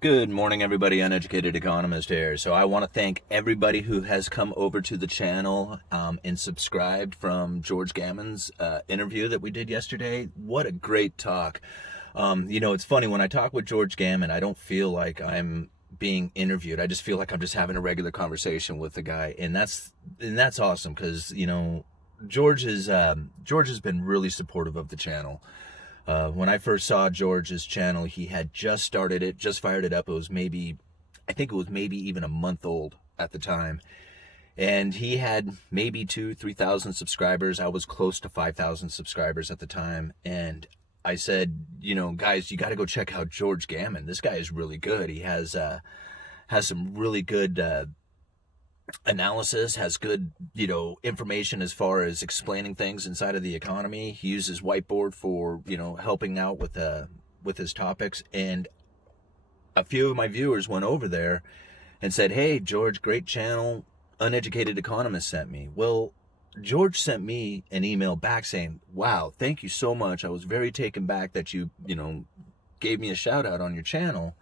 Good morning, everybody. Uneducated Economist here. So I want to thank everybody who has come over to the channel and subscribed from George Gammon's interview that we did yesterday. What a great talk. It's funny, when I talk with George Gammon, I don't feel like I'm being interviewed. I just feel like I'm just having a regular conversation with the guy. And that's awesome because, George has been really supportive of the channel. When I first saw George's channel, he had just started it, just fired it up. I think it was maybe even a month old at the time. And he had maybe 3,000 subscribers. I was close to 5,000 subscribers at the time. And I said, guys, you got to go check out George Gammon. This guy is really good. He has some really good analysis, has good information as far as explaining things inside of the economy. He uses whiteboard for helping out with his topics. And a few of my viewers went over there and said, "Hey George, great channel, Uneducated Economist sent me." Well, George sent me an email back saying, "Wow, thank you so much. I was very taken back that you gave me a shout out on your channel.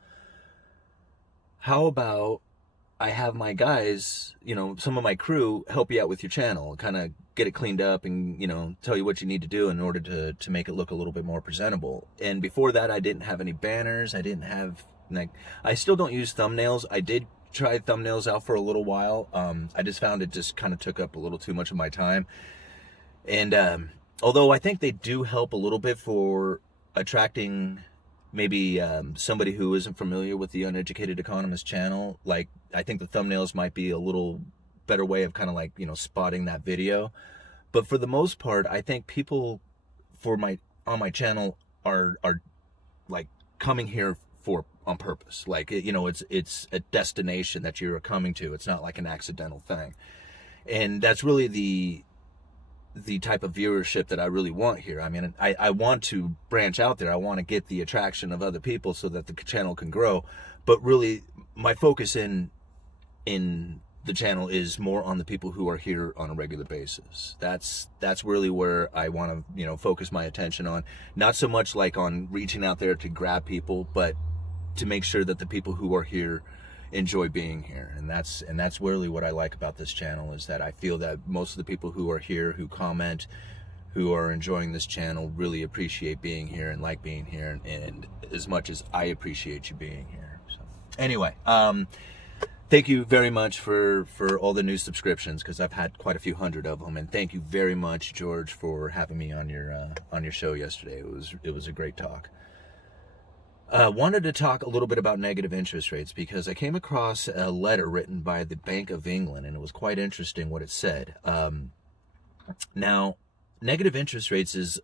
How about I have my guys, some of my crew help you out with your channel, kind of get it cleaned up and, tell you what you need to do in order to make it look a little bit more presentable." And before that, I didn't have any banners. I didn't have, I still don't use thumbnails. I did try thumbnails out for a little while. I just found it just kind of took up a little too much of my time. And although I think they do help a little bit for attracting maybe somebody who isn't familiar with the Uneducated Economist channel, like I think the thumbnails might be a little better way of kind of spotting that video. But for the most part, I think people on my channel are like coming here on purpose. Like it's a destination that you're coming to. It's not like an accidental thing. And that's really the type of viewership that I really want here. I mean, I want to branch out there. I want to get the attraction of other people so that the channel can grow. But really, my focus in the channel is more on the people who are here on a regular basis. That's really where I want to focus my attention on. Not so much like on reaching out there to grab people, but to make sure that the people who are here enjoy being here. And that's really what I like about this channel, is that I feel that most of the people who are here, who comment, who are enjoying this channel, really appreciate being here and like being here, and as much as I appreciate you being here. So anyway, thank you very much for all the new subscriptions, because I've had quite a few hundred of them. And thank you very much, George, for having me on your show yesterday. It was a great talk. Wanted to talk a little bit about negative interest rates, because I came across a letter written by the Bank of England, and it was quite interesting what it said. Now, negative interest rates is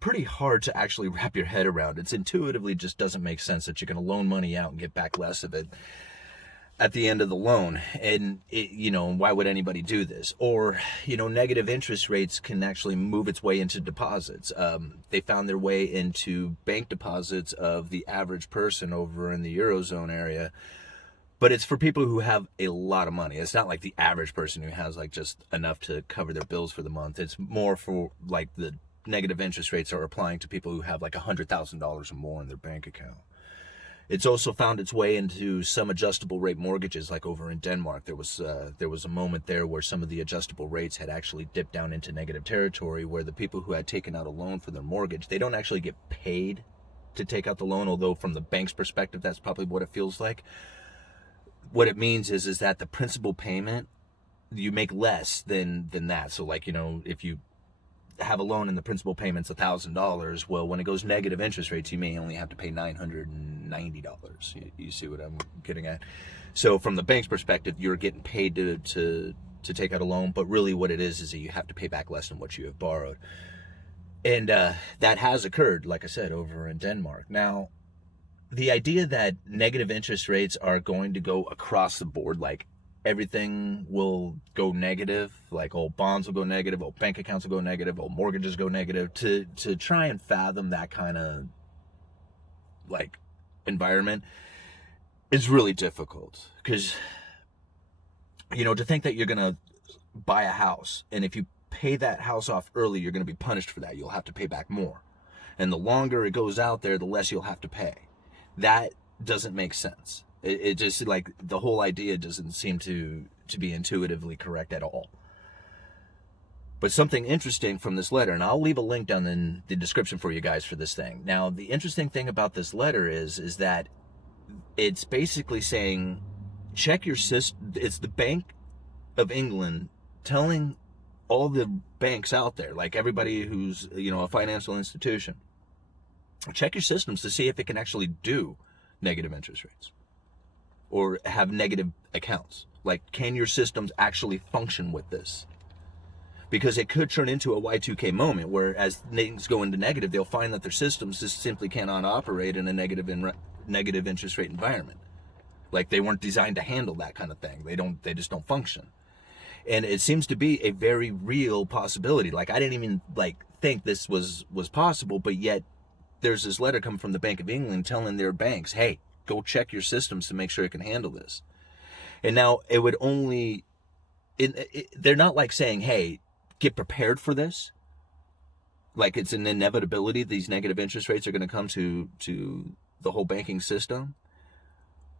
pretty hard to actually wrap your head around. It's intuitively just doesn't make sense that you're going to loan money out and get back less of it at the end of the loan. And why would anybody do this? Or negative interest rates can actually move its way into deposits. They found their way into bank deposits of the average person over in the Eurozone area, but it's for people who have a lot of money. It's not like the average person who has like just enough to cover their bills for the month. It's more for like the negative interest rates are applying to people who have like $100,000 or more in their bank account. It's also found its way into some adjustable rate mortgages, like over in Denmark. There was a moment there where some of the adjustable rates had actually dipped down into negative territory, where the people who had taken out a loan for their mortgage, they don't actually get paid to take out the loan, although from the bank's perspective, that's probably what it feels like. What it means is that the principal payment, you make less than that. So like, if you have a loan and the principal payment's $1,000, well, when it goes negative interest rates, you may only have to pay $990. You see what I'm getting at? So from the bank's perspective, you're getting paid to take out a loan, but really what it is that you have to pay back less than what you have borrowed. And that has occurred, like I said, over in Denmark. Now, the idea that negative interest rates are going to go across the board, like everything will go negative, like all bonds will go negative, all bank accounts will go negative, all mortgages go negative, to try and fathom that kind of like environment is really difficult. Because to think that you're gonna buy a house, and if you pay that house off early, you're gonna be punished for that. You'll have to pay back more, and the longer it goes out there, the less you'll have to pay. That doesn't make sense. It just, like, the whole idea doesn't seem to be intuitively correct at all. But something interesting from this letter, and I'll leave a link down in the description for you guys for this thing. Now, the interesting thing about this letter is that it's basically saying, check your system. It's the Bank of England telling all the banks out there, like everybody who's, a financial institution, check your systems to see if it can actually do negative interest rates or have negative accounts. Like, can your systems actually function with this? Because it could turn into a Y2K moment where, as things go into negative, they'll find that their systems just simply cannot operate in a negative interest rate environment. Like, they weren't designed to handle that kind of thing. They just don't function. And it seems to be a very real possibility. Like, I didn't even think this was possible, but yet there's this letter coming from the Bank of England telling their banks, hey, go check your systems to make sure it can handle this. And now it would only, they're not like saying, hey, get prepared for this. Like, it's an inevitability. These negative interest rates are going to come to the whole banking system.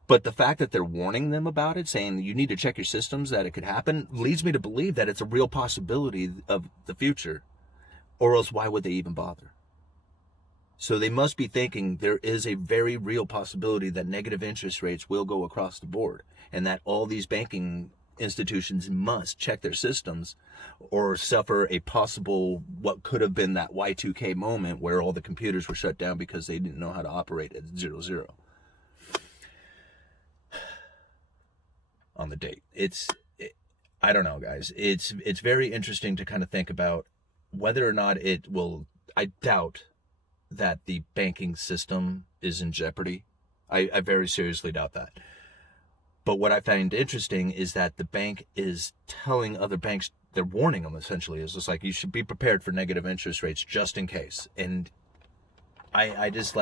But the fact that they're warning them about it, saying you need to check your systems that it could happen, leads me to believe that it's a real possibility of the future. Or else why would they even bother? So they must be thinking there is a very real possibility that negative interest rates will go across the board, and that all these banking institutions must check their systems or suffer a possible, what could have been that Y2K moment where all the computers were shut down because they didn't know how to operate at 0-0 on the date. I don't know, guys. It's very interesting to kind of think about whether or not it will. I doubt that the banking system is in jeopardy. I very seriously doubt that. But what I find interesting is that the bank is telling other banks, they're warning them essentially. It's just like, you should be prepared for negative interest rates just in case. And I just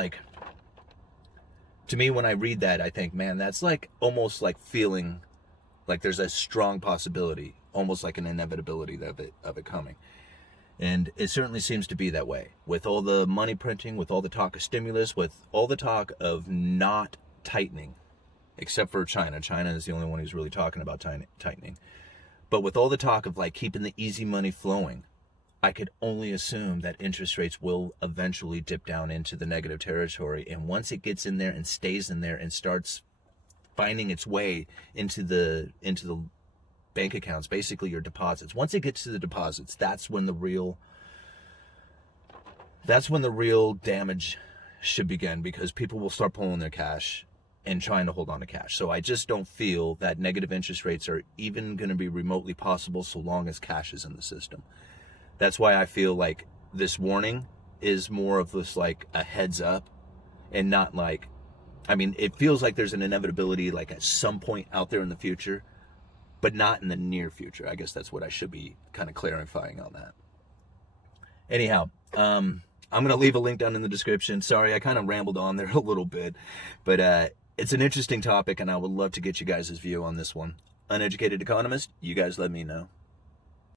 to me, when I read that, I think, man, that's like almost like feeling like there's a strong possibility, almost like an inevitability of it coming. And it certainly seems to be that way. With all the money printing, with all the talk of stimulus, with all the talk of not tightening, except for China. China is the only one who's really talking about tightening. But with all the talk of keeping the easy money flowing, I could only assume that interest rates will eventually dip down into the negative territory. And once it gets in there and stays in there and starts finding its way into the bank accounts, basically your deposits. Once it gets to the deposits, that's when the real damage should begin, because people will start pulling their cash and trying to hold on to cash. So I just don't feel that negative interest rates are even going to be remotely possible so long as cash is in the system. That's why I feel like this warning is more of this a heads up, and not it feels like there's an inevitability at some point out there in the future, but not in the near future. I guess that's what I should be kind of clarifying on that. Anyhow, I'm going to leave a link down in the description. Sorry, I kind of rambled on there a little bit, but it's an interesting topic, and I would love to get you guys' view on this one. Uneducated Economist, you guys let me know.